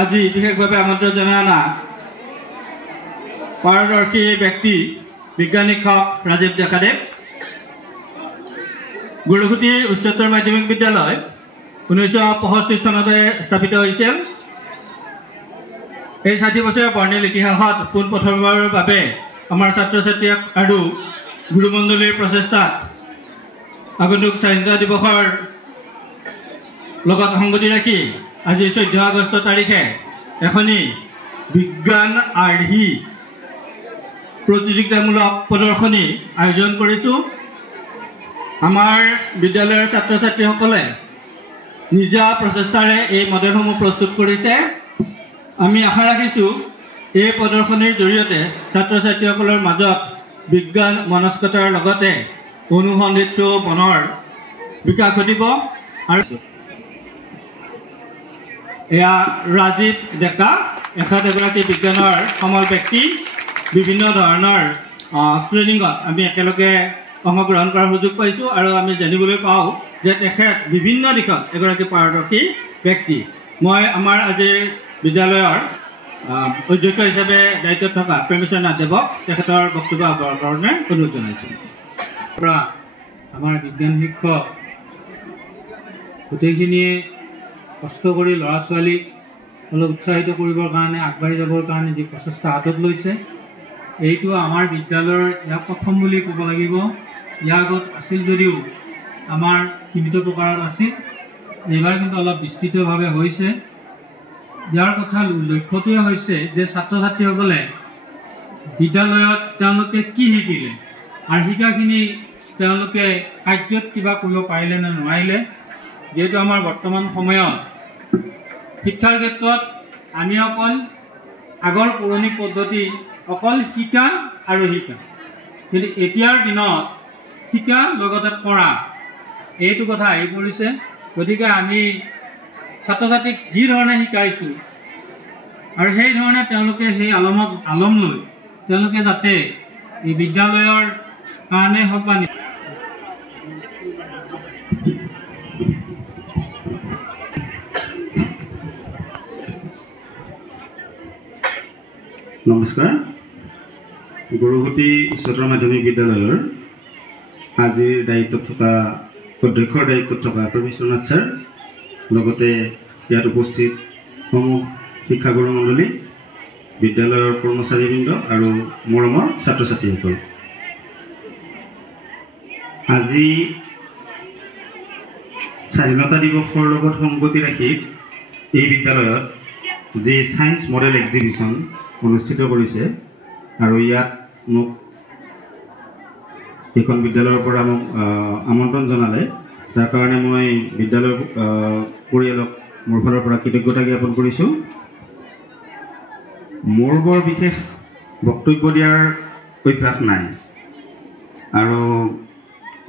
আজি বিশেষভাৱে আমন্ত্ৰণ জনাই অনা পাৰদৰ্শী ব্যক্তি বিজ্ঞান শিক্ষক ৰাজীৱ ডেকাদেৱ। গুৰুকুটি উচ্চতৰ মাধ্যমিক বিদ্যালয় 1965 চনতে স্থাপিত হৈছিল। এই 60 বছৰীয়া বৰ্ণিল ইতিহাসত পোনপ্ৰথমবাৰৰ বাবে আমাৰ ছাত্ৰ ছাত্ৰী আৰু গুৰুমণ্ডলীৰ প্ৰচেষ্টাত আগন্তুক স্বাধীনতা দিৱসৰ লগত সংগতি ৰাখি আজি 14 আগষ্ট তাৰিখে এখনি বিজ্ঞান আৰ্হি প্ৰতিযোগিতামূলক প্ৰদৰ্শনী আয়োজন কৰিছোঁ। আমাৰ বিদ্যালয়ৰ ছাত্ৰ ছাত্ৰীসকলে নিজা প্ৰচেষ্টাৰে এই মডেলসমূহ প্ৰস্তুত কৰিছে। আমি আশা ৰাখিছোঁ এই প্ৰদৰ্শনীৰ জৰিয়তে ছাত্ৰ ছাত্ৰীসকলৰ মাজত বিজ্ঞান মনস্কতাৰ লগতে অনুসন্ধিৎসু মনৰ বিকাশ ঘটিব। আৰু এয়া ৰাজীৱ ডেকা, এখেত এগৰাকী বিজ্ঞানৰ সমল ব্যক্তি। বিভিন্ন ধৰণৰ ট্ৰেইনিঙত আমি একেলগে অংশগ্ৰহণ কৰাৰ সুযোগ পাইছোঁ আৰু আমি জানিবলৈ পাওঁ যে তেখেত বিভিন্ন দিশত এগৰাকী পাৰদৰ্শী ব্যক্তি। মই আমাৰ আজিৰ বিদ্যালয়ৰ অধ্যক্ষ হিচাপে দায়িত্বত থকা প্ৰেমেশ্বৰ নাথদেৱক তেখেতৰ বক্তব্য আগবঢ়োৱাৰ কাৰণে অনুৰোধ জনাইছোঁ। আমাৰ বিজ্ঞান শিক্ষক গোটেইখিনিয়ে কষ্ট কৰি ল'ৰা ছোৱালীক অলপ উৎসাহিত কৰিবৰ কাৰণে, আগবাঢ়ি যাবৰ কাৰণে যি প্ৰচেষ্টা হাতত লৈছে, এইটো আমাৰ বিদ্যালয়ৰ ইয়াক প্ৰথম বুলি ক'ব লাগিব। ইয়াৰ আগত আছিল যদিও আমাৰ সীমিত প্ৰকাৰত আছিল, এইবাৰ কিন্তু অলপ বিস্তৃতভাৱে হৈছে। ইয়াৰ কথা লক্ষ্যটোৱে হৈছে যে ছাত্ৰ ছাত্ৰীসকলে বিদ্যালয়ত তেওঁলোকে কি শিকিলে আৰু শিকাখিনি তেওঁলোকে কাৰ্যত কিবা কৰিব পাৰিলে নে নোৱাৰিলে। যিহেতু আমাৰ বৰ্তমান সময়ত শিক্ষাৰ ক্ষেত্ৰত আমি অকল আগৰ পুৰণি পদ্ধতি অকল শিকা আৰু শিকা, কিন্তু এতিয়াৰ দিনত শিকা লগতে কৰা এইটো কথা আহি পৰিছে। গতিকে আমি ছাত্ৰ ছাত্ৰীক যি ধৰণে শিকাইছোঁ আৰু সেই ধৰণে তেওঁলোকে সেই আলম লৈ তেওঁলোকে যাতে এই বিদ্যালয়ৰ কাৰণে হওক বা নমস্কাৰ। গুৰুকুটি উচ্চতৰ মাধ্যমিক বিদ্যালয়ৰ আজিৰ দায়িত্বত থকা অধ্যক্ষৰ দায়িত্বত থকা প্ৰেমেশ্বৰ নাথ ছাৰ, লগতে ইয়াত উপস্থিত সমূহ শিক্ষাগুৰু মণ্ডলী, বিদ্যালয়ৰ কৰ্মচাৰীবৃন্দ আৰু মৰমৰ ছাত্ৰ ছাত্ৰীসকল, আজি স্বাধীনতা দিৱসৰ লগত সংগতি ৰাখি এই বিদ্যালয়ত যি ছায়েন্স মডেল এক্সিবিশ্যন অনুষ্ঠিত কৰিছে আৰু ইয়াত মোক এইখন বিদ্যালয়ৰ পৰা মোক আমন্ত্ৰণ জনালে, তাৰ কাৰণে মই বিদ্যালয়ৰ পৰিয়ালক মোৰ ফালৰ পৰা কৃতজ্ঞতা জ্ঞাপন কৰিছোঁ। মোৰ বৰ বিশেষ বক্তব্য দিয়াৰ অভ্যাস নাই আৰু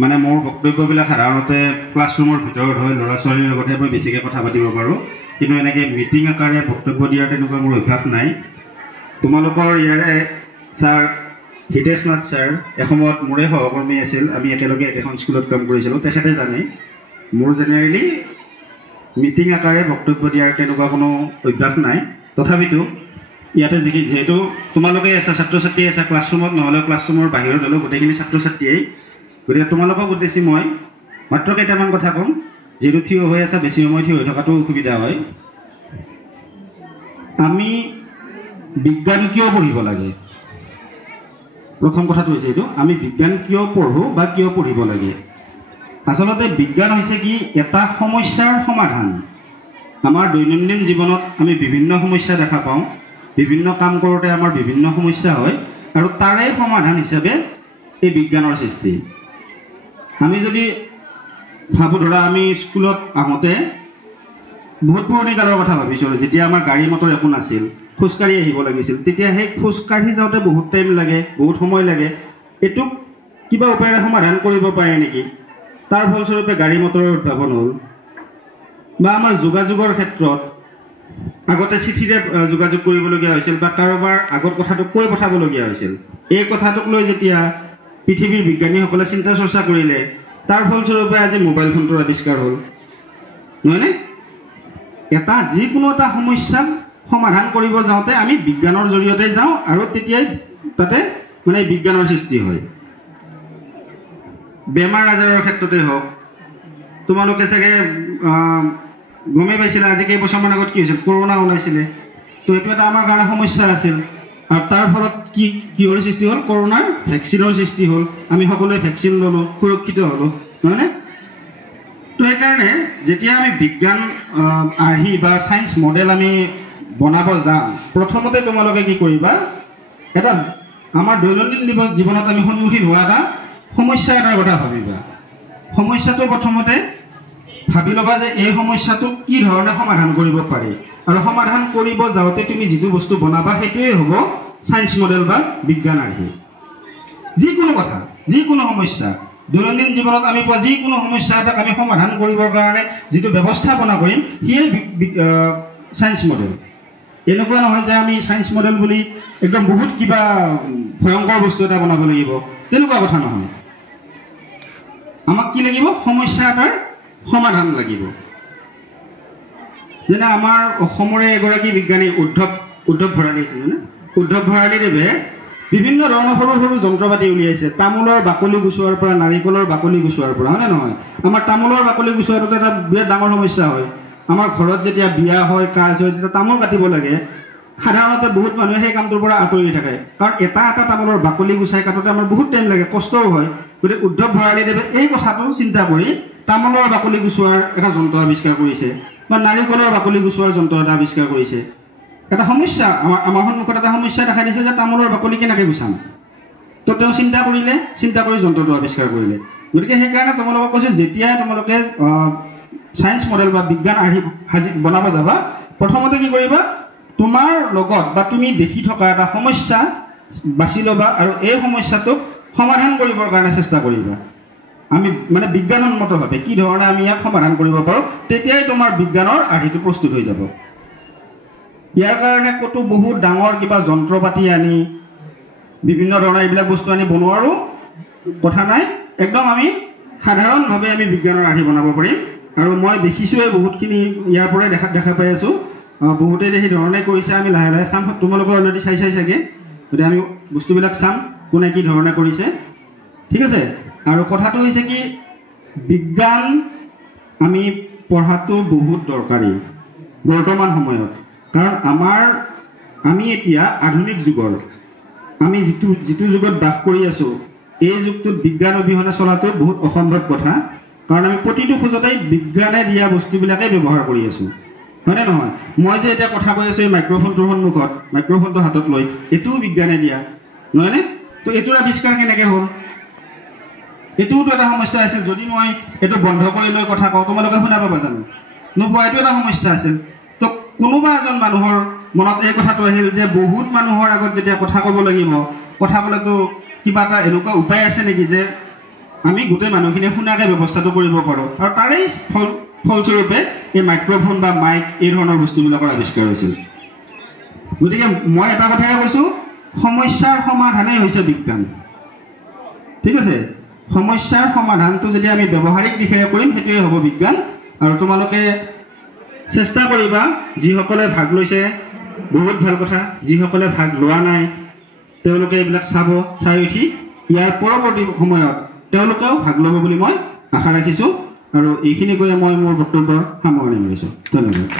মানে মোৰ বক্তব্যবিলাক সাধাৰণতে ক্লাছৰুমৰ ভিতৰত হয়, ল'ৰা ছোৱালীৰ লগতহে মই বেছিকৈ কথা পাতিব পাৰোঁ, কিন্তু এনেকৈ মিটিং আকাৰে বক্তব্য দিয়াৰ তেনেকুৱা মোৰ অভ্যাস নাই। তোমালোকৰ ইয়াৰে ছাৰ হিতেশ নাথ ছাৰ এসময়ত মোৰে সহকৰ্মী আছিল, আমি একেলগে একেখন স্কুলত কাম কৰিছিলোঁ। তেখেতে জানে মোৰ জেনেৰেলি মিটিং আকাৰে বক্তব্য দিয়াৰ তেনেকুৱা কোনো অভ্যাস নাই। তথাপিতো ইয়াতে যিহেতু তোমালোকে আছা, ছাত্ৰ ছাত্ৰী আছা, ক্লাছৰুমত নহ'লেও ক্লাছৰুমৰ বাহিৰত হ'লেও গোটেইখিনি ছাত্ৰ ছাত্ৰীয়েই, গতিকে তোমালোকক উদ্দেশ্যি মই মাত্ৰ কেইটামান কথা ক'ম। যিহেতু থিয় হৈ আছা, বেছি সময় থিয় হৈ থকাটো অসুবিধা হয়। আমি বিজ্ঞান কিয় পঢ়িব লাগে? প্ৰথম কথাটো হৈছে এইটো, আমি বিজ্ঞান কিয় পঢ়োঁ বা কিয় পঢ়িব লাগে। আচলতে বিজ্ঞান হৈছে কি, এটা সমস্যাৰ সমাধান। আমাৰ দৈনন্দিন জীৱনত আমি বিভিন্ন সমস্যা দেখা পাওঁ, বিভিন্ন কাম কৰোঁতে আমাৰ বিভিন্ন সমস্যা হয় আৰু তাৰে সমাধান হিচাপে এই বিজ্ঞানৰ সৃষ্টি। আমি যদি ভাবোঁ, ধৰা আমি স্কুলত আহোঁতে বহুত পুৰণি কালৰ কথা ভাবিছোঁ, যেতিয়া আমাৰ গাড়ী মটৰ একো নাছিল, খোজকাঢ়ি আহিব লাগিছিল, তেতিয়া সেই খোজকাঢ়ি যাওঁতে বহুত টাইম লাগে, বহুত সময় লাগে। এইটোক কিবা উপায়েৰে সমাধান কৰিব পাৰে নেকি? তাৰ ফলস্বৰূপে গাড়ী মটৰৰ উদ্ভাৱন হ'ল। বা আমাৰ যোগাযোগৰ ক্ষেত্ৰত আগতে চিঠিৰে যোগাযোগ কৰিবলগীয়া হৈছিল বা কাৰোবাৰ আগৰ কথাটো কৈ পঠাবলগীয়া হৈছিল। এই কথাটোক লৈ যেতিয়া পৃথিৱীৰ বিজ্ঞানীসকলে চিন্তা চৰ্চা কৰিলে, তাৰ ফলস্বৰূপে আজি মোবাইল ফোনটোৰ আৱিষ্কাৰ হ'ল, নহয়নে? যিকোনো এটা সমস্যাক সমাধান কৰিব যাওঁতে আমি বিজ্ঞানৰ জৰিয়তে যাওঁ আৰু তেতিয়াই তাতে মানে বিজ্ঞানৰ সৃষ্টি হয়। বেমাৰ আজাৰৰ ক্ষেত্ৰতে হওক, তোমালোকে চাগে গমেই পাইছিলা আজি কেইবছৰমান আগত কি হৈছিল, কৰোণা ওলাইছিলে। তো এইটো এটা আমাৰ কাৰণে সমস্যা আছিল আৰু তাৰ ফলত কিহৰ সৃষ্টি হ'ল, কৰোণাৰ ভেকচিনৰ সৃষ্টি হ'ল। আমি সকলোৱে ভেকচিন ল'লোঁ, সুৰক্ষিত হ'লোঁ, নহয়নে? তো সেইকাৰণে যেতিয়া আমি বিজ্ঞান আৰ্হি বা ছায়েন্স মডেল আমি বনাব যাম, প্ৰথমতে তোমালোকে কি কৰিবা, এটা আমাৰ দৈনন্দিন জীৱনত আমি সন্মুখীন হোৱা এটা সমস্যা এটাৰ কথা ভাবিবা। সমস্যাটো প্ৰথমতে ভাবি ল'বা যে এই সমস্যাটো কি ধৰণে সমাধান কৰিব পাৰি, আৰু সমাধান কৰিব যাওঁতে তুমি যিটো বস্তু বনাবা সেইটোৱে হ'ব ছায়েন্স মডেল বা বিজ্ঞান আৰ্হি। যিকোনো কথা, যিকোনো সমস্যা, দৈনন্দিন জীৱনত আমি পোৱা যিকোনো সমস্যা এটাক আমি সমাধান কৰিবৰ কাৰণে যিটো ব্যৱস্থাপনা কৰিম সেয়াই ছায়েন্স মডেল। এনেকুৱা নহয় যে আমি ছায়েন্স মডেল বুলি একদম বহুত কিবা ভয়ংকৰ বস্তু এটা বনাব লাগিব, তেনেকুৱা কথা নহয়। আমাক কি লাগিব, সমস্যা এটাৰ সমাধান লাগিব। যেনে আমাৰ অসমৰে এগৰাকী বিজ্ঞানী উদ্ধৱ ভৰালী আছিল, মানে উদ্ধৱ ভৰালীদেৱে বিভিন্ন ধৰণৰ সৰু সৰু যন্ত্ৰ পাতি উলিয়াইছে। তামোলৰ বাকলি গুচোৱাৰ পৰা, নাৰিকলৰ বাকলি গুচোৱাৰ পৰা, হয়নে নহয়? আমাৰ তামোলৰ বাকলি গুচোৱাটো এটা বিৰাট ডাঙৰ সমস্যা হয়। আমাৰ ঘৰত যেতিয়া বিয়া হয়, কাজ হয়, যেতিয়া তামোল কাটিব লাগে, সাধাৰণতে বহুত মানুহে সেই কামটোৰ পৰা আঁতৰি থাকে, কাৰণ এটা এটা তামোলৰ বাকলি গুচাই কাটোতে আমাৰ বহুত টাইম লাগে, কষ্টও হয়। গতিকে উদ্ধৱ ভৰালীদেৱে এই কথাটো চিন্তা কৰি তামোলৰ বাকলি গুচোৱাৰ এটা যন্ত্ৰ আৱিষ্কাৰ কৰিছে, বা নাৰিকলৰ বাকলি গুচোৱাৰ যন্ত্ৰ এটা আৱিষ্কাৰ কৰিছে। এটা সমস্যা আমাৰ সন্মুখত এটা সমস্যা দেখা দিছে যে তামোলৰ বাকলি কেনেকৈ গুচাম। তো তেওঁ চিন্তা কৰিলে, চিন্তা কৰি যন্ত্ৰটো আৱিষ্কাৰ কৰিলে। গতিকে সেইকাৰণে তোমালোকক কৈছোঁ, যেতিয়াই তোমালোকে ছায়েন্স মডেল বা বিজ্ঞান আৰ্হি বনাব যাবা, প্ৰথমতে কি কৰিবা, তোমাৰ লগত বা তুমি দেখি থকা এটা সমস্যা বাছি ল'বা আৰু এই সমস্যাটোক সমাধান কৰিবৰ কাৰণে চেষ্টা কৰিবা। আমি মানে বিজ্ঞানসন্মতভাৱে কি ধৰণে আমি ইয়াক সমাধান কৰিব পাৰোঁ, তেতিয়াই তোমাৰ বিজ্ঞানৰ আৰ্হিটো প্ৰস্তুত হৈ যাব। ইয়াৰ কাৰণে ক'তো বহুত ডাঙৰ কিবা যন্ত্ৰ পাতি আনি বিভিন্ন ধৰণৰ এইবিলাক বস্তু আনি বনোৱাৰো কথা নাই। একদম আমি সাধাৰণভাৱে আমি বিজ্ঞানৰ আৰ্হি বনাব পাৰিম। আৰু মই দেখিছোঁৱে বহুতখিনি ইয়াৰ পৰাই দেখা পাই আছোঁ, বহুতেই সেই ধৰণে কৰিছে। আমি লাহে লাহে চাম, তোমালোকে অলৰেডি চাই চাগে, গতিকে আমি বস্তুবিলাক চাম কোনে কি ধৰণে কৰিছে, ঠিক আছে? আৰু কথাটো হৈছে কি, বিজ্ঞান আমি পঢ়াটো বহুত দৰকাৰী বৰ্তমান সময়ত, কাৰণ আমি এতিয়া আধুনিক যুগৰ, আমি যিটো যুগত বাস কৰি আছোঁ, এই যুগটোত বিজ্ঞান অবিহনে চলাটো বহুত অসম্ভৱ কথা, কাৰণ আমি প্ৰতিটো খোজতেই বিজ্ঞানে দিয়া বস্তুবিলাকেই ব্যৱহাৰ কৰি আছোঁ, হয়নে নহয়? মই যে এতিয়া কথা কৈ আছোঁ এই মাইক্ৰফোনটোৰ সন্মুখত, মাইক্ৰফোনটো হাতত লৈ, এইটোও বিজ্ঞানে দিয়া, নহয়নে? তো এইটোৰ আৱিষ্কাৰ কেনেকৈ হ'ল? এইটোওতো এটা সমস্যা আছিল। যদি মই এইটো বন্ধ কৰি লৈ কথা কওঁ, তোমালোকে শুনা পাবা জানো? নোপোৱা, এইটো এটা সমস্যা আছিল। তো কোনোবা এজন মানুহৰ মনত এই কথাটো আহিল যে বহুত মানুহৰ আগত যেতিয়া কথা ক'ব লাগিব, কথা ক'লেতো কিবা এটা এনেকুৱা উপায় আছে নেকি যে আমি গোটেই মানুহখিনিয়ে শুনাকৈ ব্যৱস্থাটো কৰিব পাৰোঁ। আৰু তাৰেই ফলস্বৰূপে এই মাইক্ৰফোন বা মাইক এই ধৰণৰ বস্তুবিলাকৰ আৱিষ্কাৰ হৈছিল। গতিকে মই এটা কথাই কৈছোঁ, সমস্যাৰ সমাধানেই হৈছে বিজ্ঞান, ঠিক আছে? সমস্যাৰ সমাধানটো যদি আমি ব্যৱহাৰিক দিশেৰে কৰিম, সেইটোৱে হ'ব বিজ্ঞান। আৰু তোমালোকে চেষ্টা কৰিবা, যিসকলে ভাগ লৈছে বহুত ভাল কথা, যিসকলে ভাগ লোৱা নাই তেওঁলোকে এইবিলাক চাব, চাই উঠি ইয়াৰ পৰৱৰ্তী সময়ত তেওঁলোকেও ভাগ ল'ব বুলি মই আশা ৰাখিছোঁ। আৰু এইখিনি কৈয়ে মই মোৰ বক্তব্যৰ সামৰণি মাৰিছোঁ। ধন্যবাদ।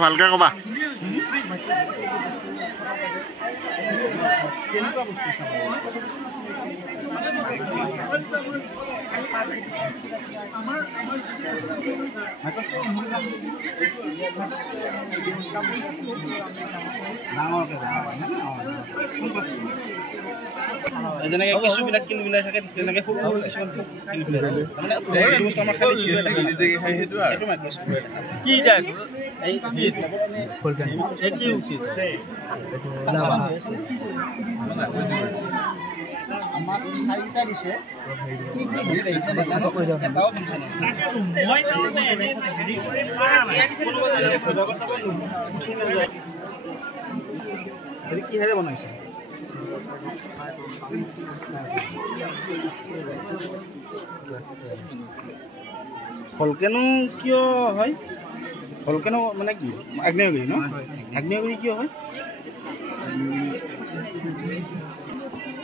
ভালকে কবা যেনেকে কিছুবিলাক কিল বিলাই থাকে তেনেকে সৰু সৰু কিছুমান কিল বিলাই মানে এইটো আমাৰ খালি নিজে খাই সেইটো আৰু এইটো মাইক্ৰোস্কোপ কি এটা এই ফলকান এটি উচিত আমাক চাৰিটা দিছে কি কি দিছে জানো এটাও দিছে না মই তাৰমানে হেৰি কৰি পাৰা নাই সদায় কথা উঠি নাযায় হেৰি কি হেৰে বনাইছে ভলকেনো কিয় হয় ভলকেনো মানে কি আগ্নেয়গিৰি ন আগ্নেয়গিৰি কিয় হয়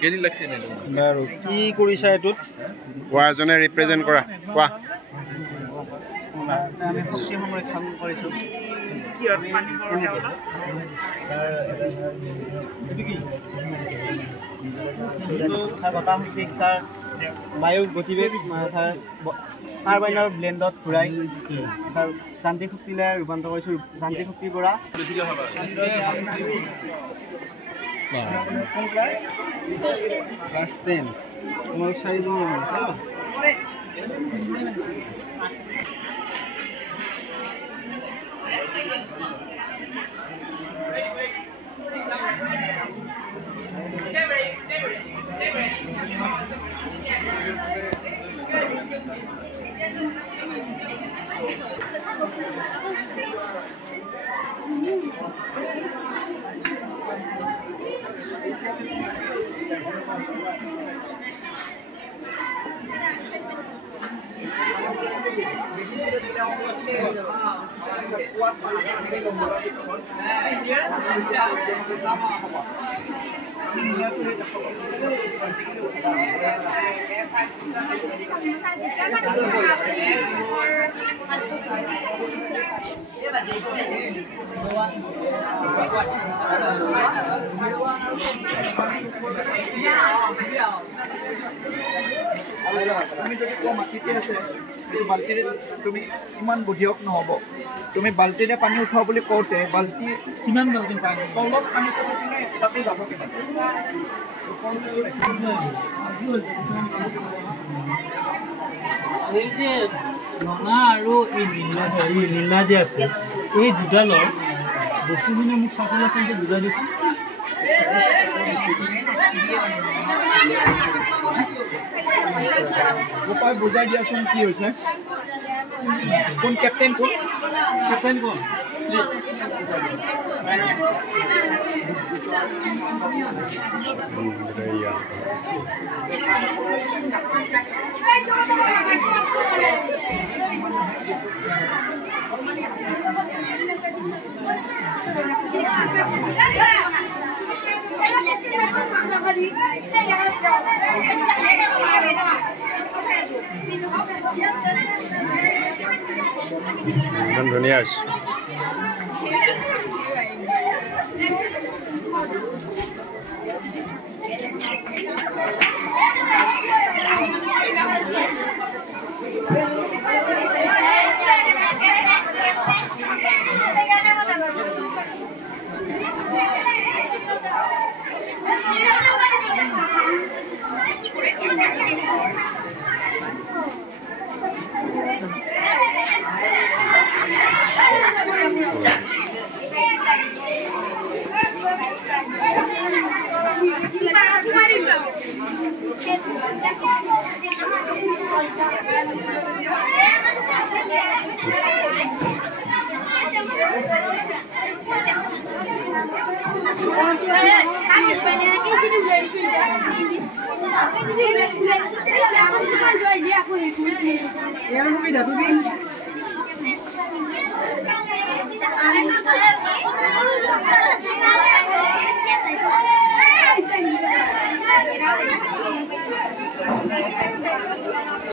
আৰু কি কৰিছা এইটোত কোৱা এজনে ৰিপ্ৰেজেণ্ট কৰা কোৱা আমি সঁচি সংৰক্ষণ কৰিছোঁ বায়ু গতিবেগ টাৰবাইনৰ ব্লেণ্ডত ঘূৰাই তাৰ যান্ত্ৰিক শক্তিলৈ ৰূপান্তৰ কৰিছোঁ যান্ত্ৰিক শক্তিৰ পৰা ক্লাছ 10 তোমাক 4 দিন তুমি যদি কোৱা মাটিতে আছে বাল্টিৰে তুমি ইমান বুদ্ধিয়ক নহ'ব তুমি বাল্টিৰে পানী উঠাও বুলি কওঁতে বাল্টি কিমান বাল্টি পানী তলত পানী তাতে যাব এই যে ৰঙা আৰু এই নীলা যে আছে এই দুডালৰ বস্তুখিনি মোক চাবলৈ আছে যে বুজাই দিছোঁ গোপাই বুজাই দিয়াচোন কি হৈছে কোন কেপ্টেইন কোন ধুনীয়া হৈছে সুবিধা তুমি